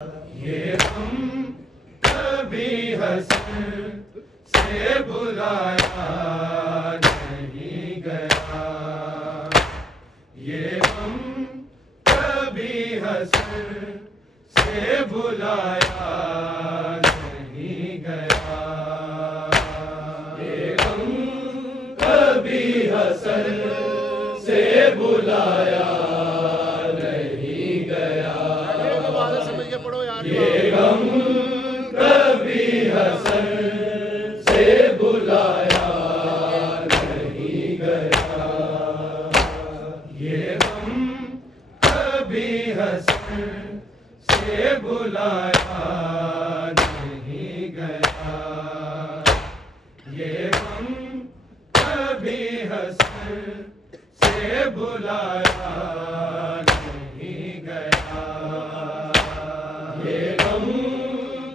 ये हम कभी हसन से बुलाया नहीं गया, ये हम कभी हसन से बुलाया नहीं गया, ये हम कभी हसन से बुलाया नहीं गया, ये हम कभी हसन से बुलाया नहीं गया, ये हम कभी हसन से बुलाया नहीं गया, ये हम कभी हसन से बुलाया नहीं गया, ये हम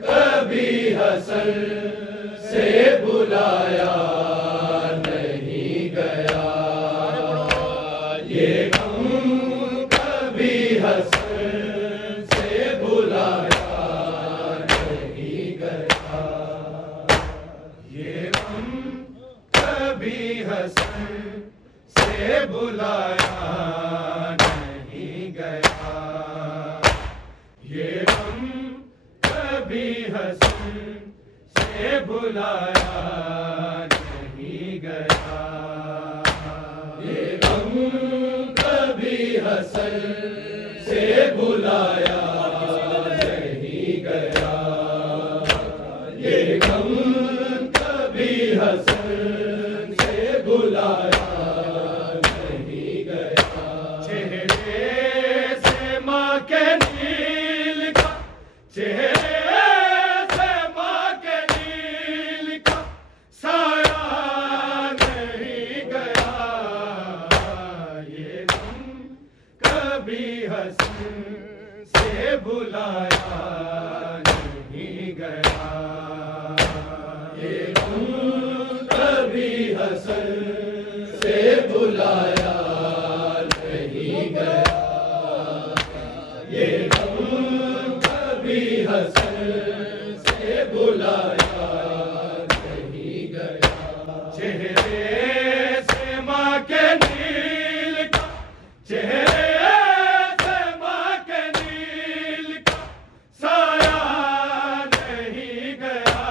कभी हसन से बुलाया नहीं गया, ये हम कभी हसन से बुलाया नहीं गया, ये हम कभी हसन से बुलाया नहीं गया, ये हम कभी हसन से बुलाया नहीं गया, ये हम कभी हसन से बुलाया नहीं गया, ये हम कभी हसन से बुलाया नहीं गया, चेहरे से माँ के नील का, चेहरे से माँ के नील का साया नहीं गया, ये हम कभी हसन से बुलाया नहीं गया, ये हम कभी हसन से बुलाया नहीं गया, ये हम कभी हसन से बुलाया नहीं गया, चेहरे से माँ के नील का, चेहरे से माँ के नील का साया नहीं गया,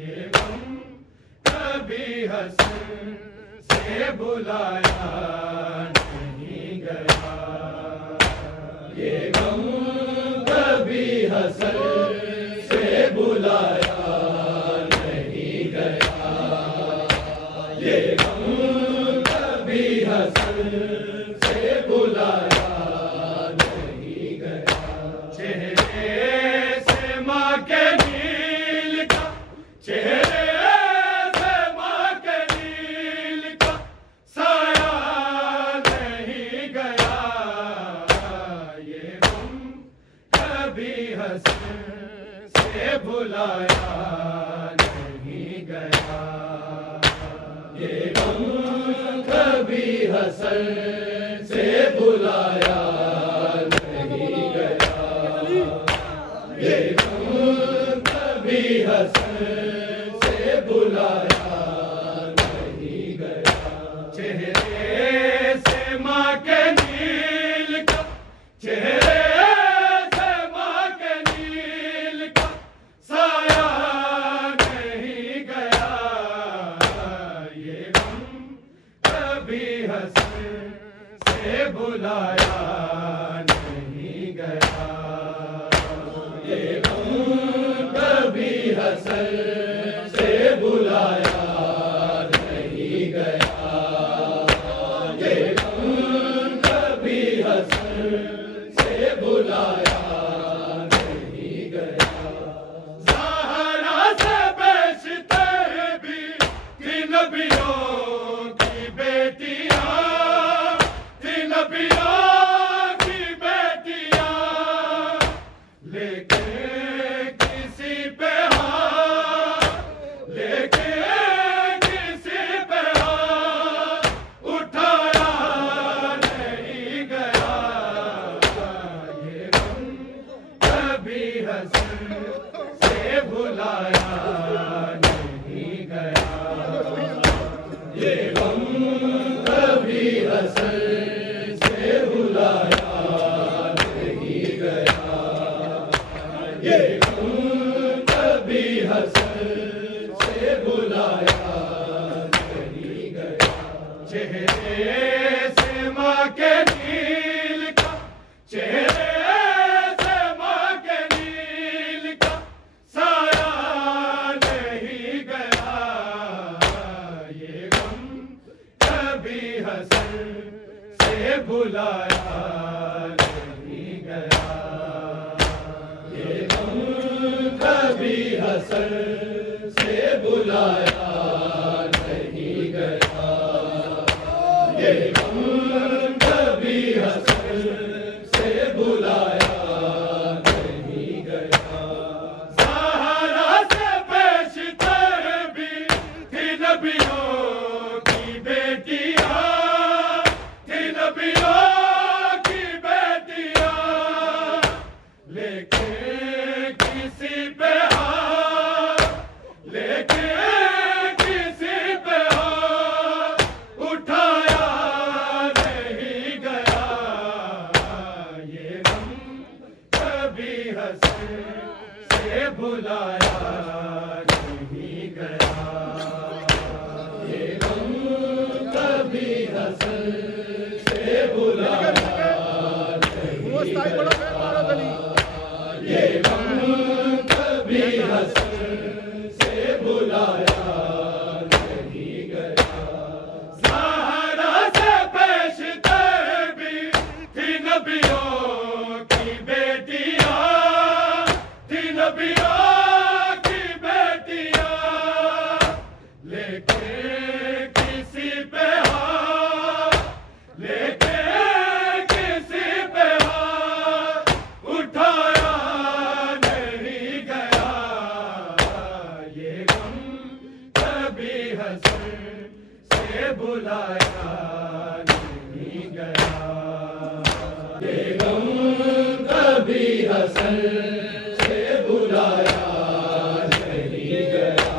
ये हम कभी हसन से बुलाया नहीं गया, ये हम कभी हसन से बुलाया नहीं गया, ये हम कभी हसन से बुलाया नहीं गया, चेहरे से माँ के नील का, चेहरे से माँ के नील का साया नहीं गया, ये हम कभी हसन से बुलाया नहीं गया, ये हम कभी हसन से बुलाया नहीं गया, ये हम कभी हसन से बुलाया नहीं गया, चेहरे से माँ के नील का, चेहरे से माँ के नील का साया नहीं गया, ये हम कभी हसन से बुलाया नहीं गया, ये हम कभी हसन से बुलाया नहीं गया, ये हम कभी हसन से बुलाया नहीं गया, ज़हरा से बेशतर भी थी नबियों की बेटियां, थी नबियों की बेटियां, लेकिन किसी पे हाथ, लेकिन किसी पे हाथ उठाया नहीं गया, ये हम कभी हसन से भुलाया नहीं गया, ये गम कभी हसन से भुलाया नहीं गया, ये गम कभी हसन से भुलाया नहीं गया। चेहरे से माँ के नील का, चेहरे से माँ के नील का साया नहीं गया, ये गम कभी हसन से भुलाया नहीं गया, ये गम कभी हसन से भुलाया नहीं गया, ये गम कभी हसन से भुलाया नहीं गया। सहारा से पेशतर भी थी नबियों की बेटियां, थी नबियों की बेटियां, लेके किसी पे हाथ, लेके किसी पे हाथ उठाया नहीं गया, ये गम कभी हसन से भुलाया नहीं गया, ये गम कभी हसन से भुलाया नहीं गया, ये गम कभी हसन से भुलाया नहीं गया। सहारा से पेशतर भी थी नबियों की बेटियां, थी नबियों की बेटियां, लेके किसी पे हाथ, लेके किसी पे हाथ उठाया नहीं गया, ये गम कभी हसन से भुलाया नहीं गया, ये गम कभी हसन से भुलाया नहीं गया,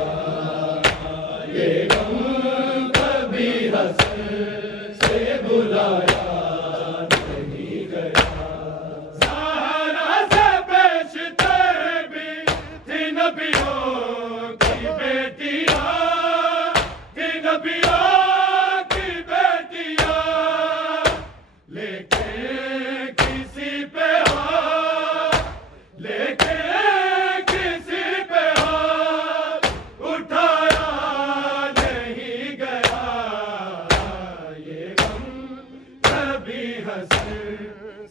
ये गम कभी हसन से भुलाया नहीं गया। सहारा से पेशतर भी थी नबियों की बेटियां, थी नबियों की बेटियां, लेके किसी पे हाथ, लेके किसी पे हाथ उठाया नहीं गया, ये गम कभी हसन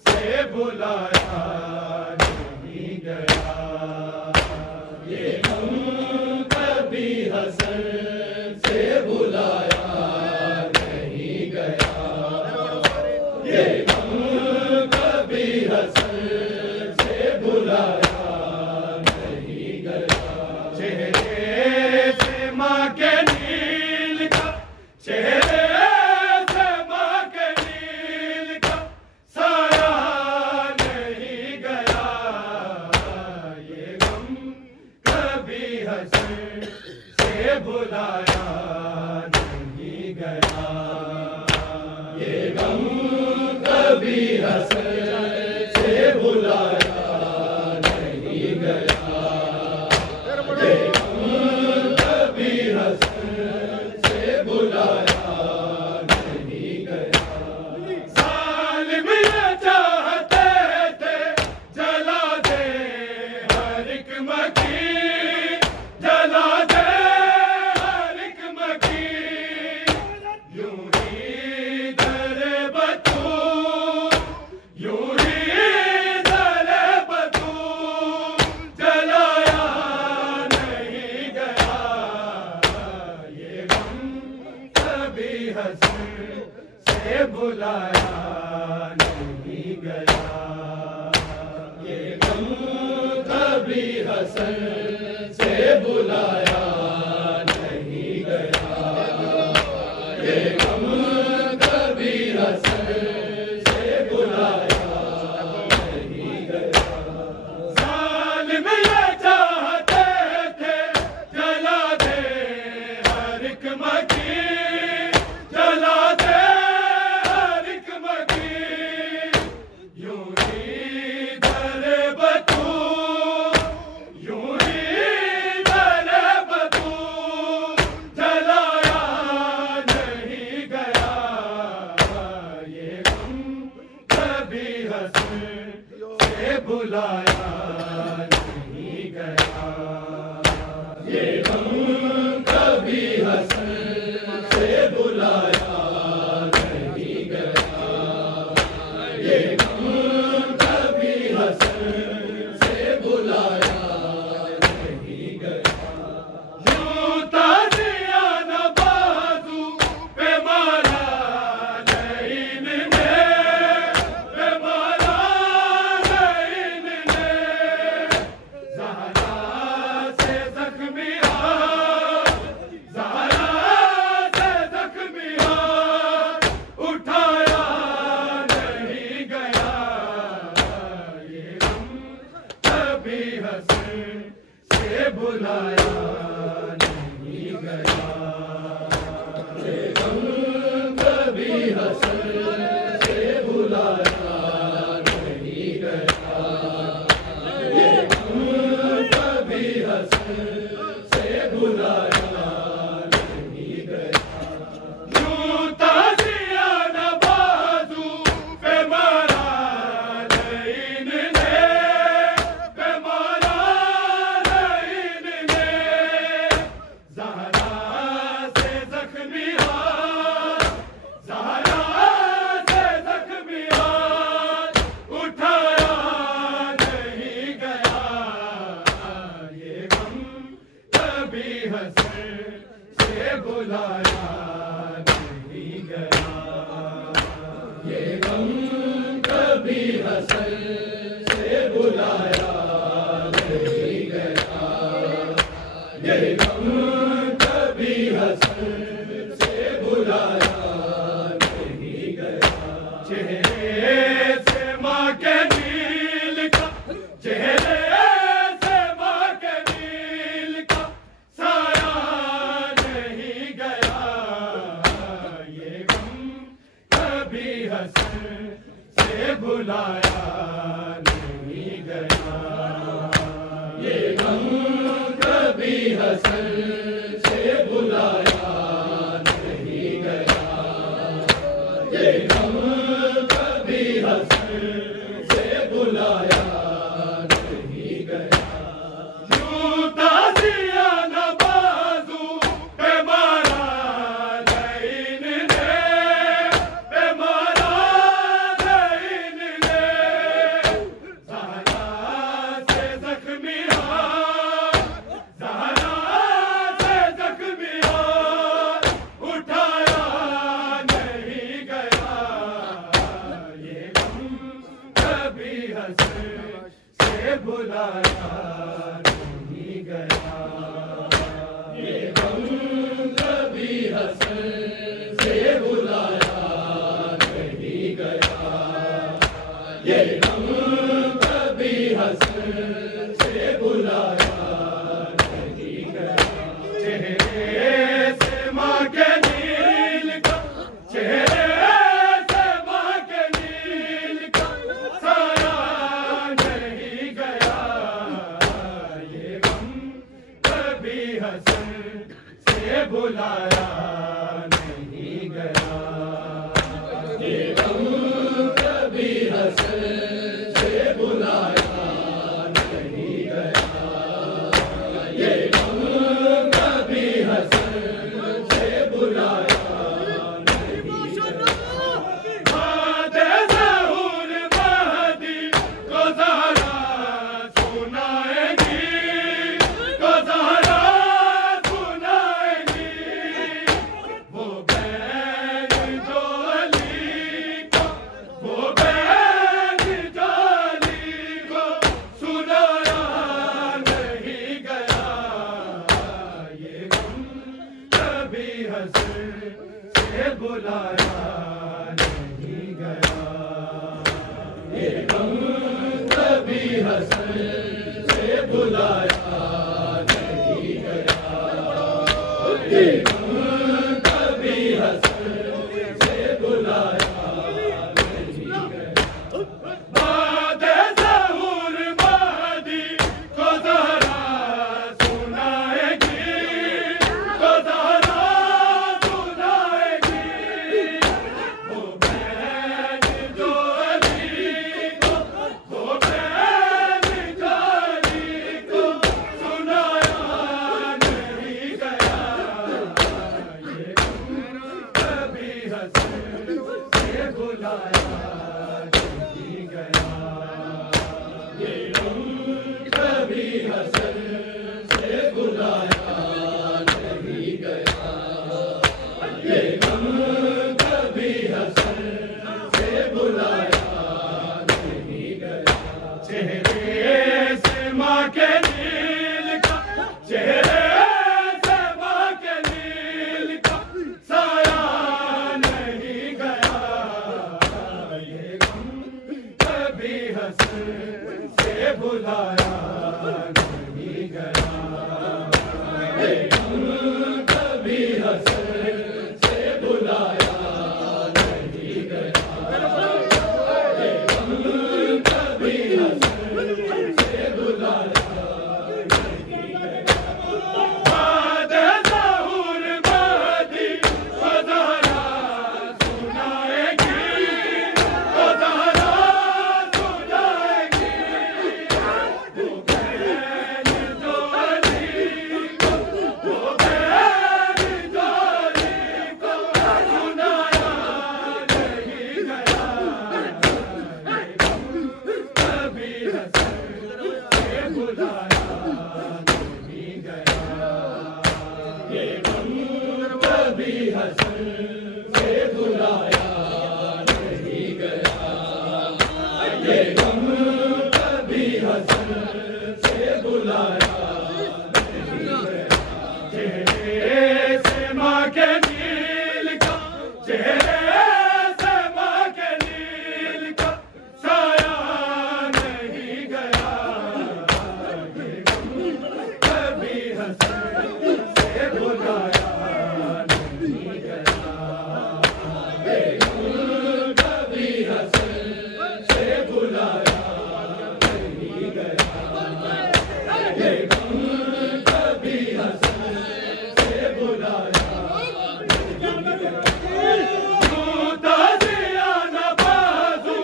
से भुलाया नहीं गया, ये गम कभी हसन से भुलाया नहीं गया, ये गम कभी हसन से भुलाया नहीं गया। चेहरे से माँ के नील का, चेहरे से माँ के नील का साया नहीं गया, ये गम कभी हसन से भुलाया नहीं गया, ये गम कभी हसन से भुलाया नहीं गया, ये गम कभी हसन से भुलाया नहीं गया। सालिम ये चाहते थे जला दे हर एक मकीन, जला दे हर एक मकीन, यूं ही दर बतूल, यूं ही दर बतूल जलाया नहीं गया, ये गम कभी हसन से भुलाया नहीं गया, ये गम कभी हसन से भुलाया नहीं गया, ये गम कभी हसन से भुलाया नहीं गया। बुलाया नहीं गया। ये गम कभी हसन से बुलाया नहीं गया। ये गम कभी हसन से बुलाया नहीं गया। यूं ताज़िया न बाजू पे मारा लईन ने, पे मारा लईन ने। ज़हरा से ज़ख्मी हाथ, ज़हरा से ज़ख्मी हाथ उठाया नहीं गया। ये गम कभी हसन से बुलाया नहीं गया। ये गम कभी हसन से बुलाया नहीं गया। ये गम कभी हसन से बुलाया नहीं गया। यूं ताज़िया न बाजू पे मारा लईन ने, पे मारा लईन ने। ज़हरा से ज़ख्मी हाथ, ज़हरा से ज़ख्मी हाथ उठाया नहीं गया। ये गम कभी हसन से बुलाया नहीं गया। ये गम कभी हसन से बुलाया नहीं गया। ये गम कभी हसन से बुलाया नहीं गया। चेहरे से माँ के नील का, चेहरे से माँ के नील का साया नहीं गया। ये गम कभी हसन से बुलाया नहीं गया। ये गम कभी हसन से बुलाया नहीं गया। ये गम कभी हसन से बुलाया नहीं गया। यूं ताज़िया न बाजू पे मारा लईन ने, पे मारा लईन ने। ज़हरा से ज़ख्मी हाथ, ज़हरा से ज़ख्मी हाथ उठाया नहीं गया। ये गम कभी हसन से बुलाया नहीं गया। ये गम कभी हसन से बुलाया नहीं गया। ये गम कभी हसन से बुलाया नहीं गया। चेहरे से माँ के नील का, चेहरे से माँ के नील का साया नहीं गया। ये गम कभी हसन से बुलाया नहीं गया। ये गम कभी हसन से बुलाया नहीं गया। ये गम कभी हसन से बुलाया नहीं गया। मादे ज़हूर महदी को ज़हरा सुनाएगी, को ज़हरा सुनाएगी। वो बैन जो अली को, वो बैन जो अली को सुनाया नहीं गया। ये गम कभी हसन से बुलाया नहीं गया। ये गम कभी हसन से बुलाया नहीं गया। ये गम कभी हसन से बुलाया नहीं गया। बादे ज़हूर महदी को ज़हरा सुनाएगी, को ज़हरा सुनाएगी। वो बैन जो अली को, वो बैन हसन से बुलाया नहीं गया, ये गम कभी हसन से बुलाया नहीं गया। चेहरे से माँ के नील का, चेहरे से माँ के नील का साया नहीं गया, ये गम कभी हसन से बुलाया नहीं गया, ये गम कभी हसन से बुलाया नहीं गया, ये गम कभी हसन से बुलाया नहीं गया। बाद ज़हूर महदी वो ज़हरा सुनाएगी, वो ज़हरा सुनाएगी, वो बहन जो अली को, वो बहन जो अली को सुनाया नहीं गया, कभी हसन से बुलाया नहीं गया, ये गम कभी हसन से बुलाया नहीं गया, ये गम कभी हसन से बुलाया नहीं गया। चेहरे से माँ के नील का, चेहरे से माँ के नील का साया नहीं गया, ये गम कभी हसन से बुलाया नहीं गया, ये गम कभी हसन से बुलाया नहीं गया, ये गम कभी हसन से बुलाया नहीं गया। टूटा दिया न बाजू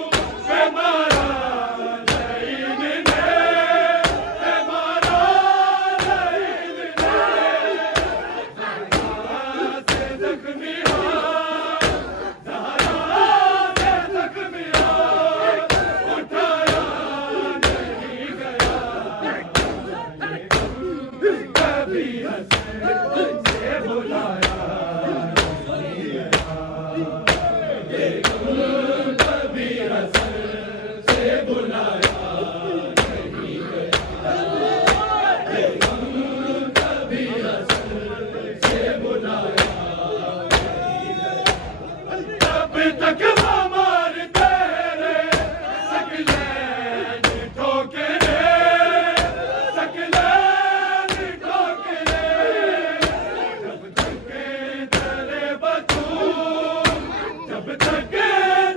पे मारा ज़ैन ने, पे मारा ज़ैन ने, ज़हरा से ज़ख्मी हाथ, ज़हरा से ज़ख्मी हाथ उठाया नहीं गया, ये गम कभी हसन से बुलाया नहीं गया, ये गम कभी हसन से बुलाया नहीं गया, ये गम कभी हसन से बुलाया नहीं गया। जब तक वो मारते रहे सकलैन ठोकरे, सकलैन ठोकरे, जब तक दरे बतूर, जब तक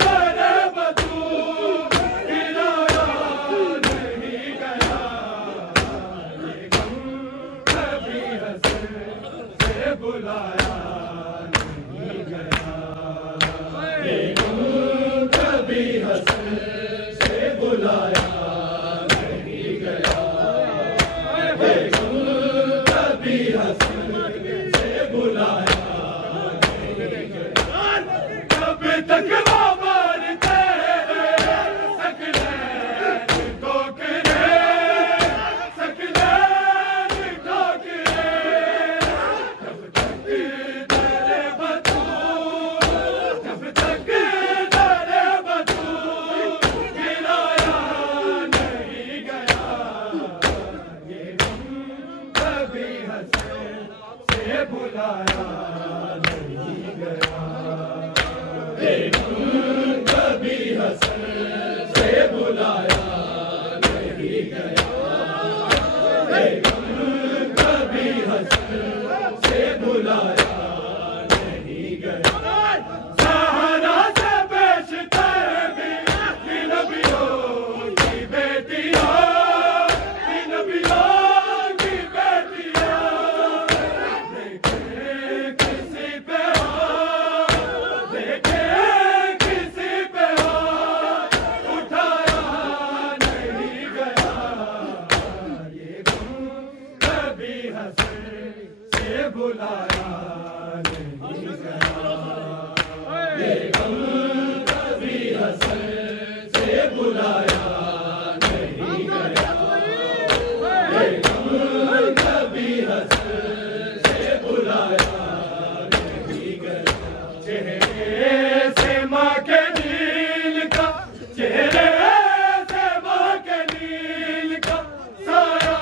दरे बतूर गिराया नहीं गया, ये गम कभी हसन से बुलाया नहीं गया, ये गम कभी हसन से बुलाया नहीं गया, ये गम कभी हसन से बुलाया नहीं गया। जब तक वो मारते रहे सकलैन ठोकरे, सकलैन ठोकरे, जब तक दरे बतूर, जब तक दरे बतूर गिराया नहीं गया, ये गम कभी हसन से बुलाया नहीं गया, ये गम कभी हसन से बुलाया नहीं गया, ये गम कभी हसन से बुलाया नहीं गया। सहारा से पेशतर भी नबियों की बेटियां, नबियों की बेटियां, देखे किसी पे हाथ, देखे किसी पे हाथ उठाया नहीं गया, ये गम कभी हसन से बुलाया नहीं गया, ये गम कभी हसन से बुलाया नहीं गया, कभी हंसन से बुलाया नहीं गया। चेहरे से माँ के नील का, चेहरे से माँ के नील का साया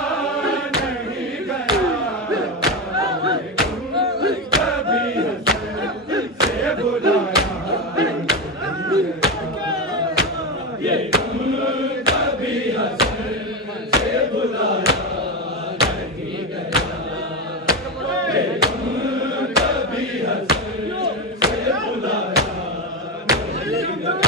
नहीं गया। कभी हंसन से बुलाया ये कभी हंसन से बुलाया नहीं गया। ये कभी हंसन से बुलाया नहीं गया।